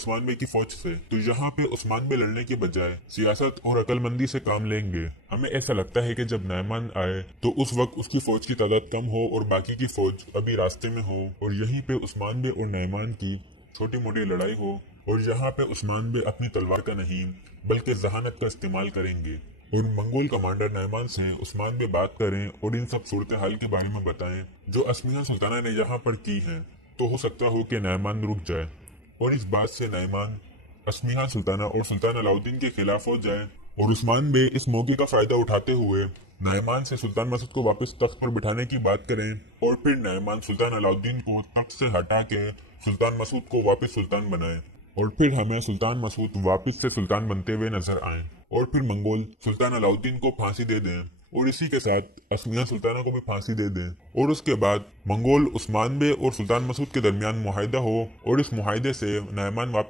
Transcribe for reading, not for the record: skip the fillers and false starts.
عثمان بے کی فوج سے، تو یہاں پہ عثمان بے لڑنے کے بجائے سیاست اور عقل مندی سے کام لیں گے۔ ہمیں ایسا لگتا ہے کہ جب نعمان آئے تو اس وقت اس کی فوج کی تعداد کم ہو اور باقی کی فوج ابھی راستے میں ہو، اور یہیں پہ عثمان بے اور نعمان کی چھوٹی موٹی لڑائی ہو، اور یہاں پہ عثمان بے اپنی تلوار کا نہیں بلکہ ذہانت کا استعمال کریں گے، اور منگول کمانڈر نعمان سے عثمان بے بات کریں اور ان سب صورتحال کے بارے میں بتائیں جو اسمیہ سلطانہ نے یہاں پر کی ہیں، تو ہو سکتا ہو کہ نعمان رک جائے، اور اس بات سے نعمان اسمیہ سلطانہ اور سلطان علاؤدین کے خلاف ہو جائے، اور عثمان بے اس موقع کا فائدہ اٹھاتے ہوئے نعمان سے سلطان مسعود کو واپس تخت پر بٹھانے کی بات کریں، اور پھر نعمان سلطان علاؤدین کو تخت سے ہٹا کے سلطان مسعود کو واپس سلطان بنائے، اور پھر ہمیں سلطان مسعود واپس سے سلطان بنتے ہوئے نظر آئیں، اور پھر منگول سلطان علاؤدین کو پھانسی دے دیں، اور اسی کے ساتھ اسمیہ سلطانہ کو بھی پھانسی دے دیں، اور اس کے بعد منگول عثمان بے اور سلطان مسعود کے درمیان معاہدہ ہو، اور اس معاہدے سے نعمان واپس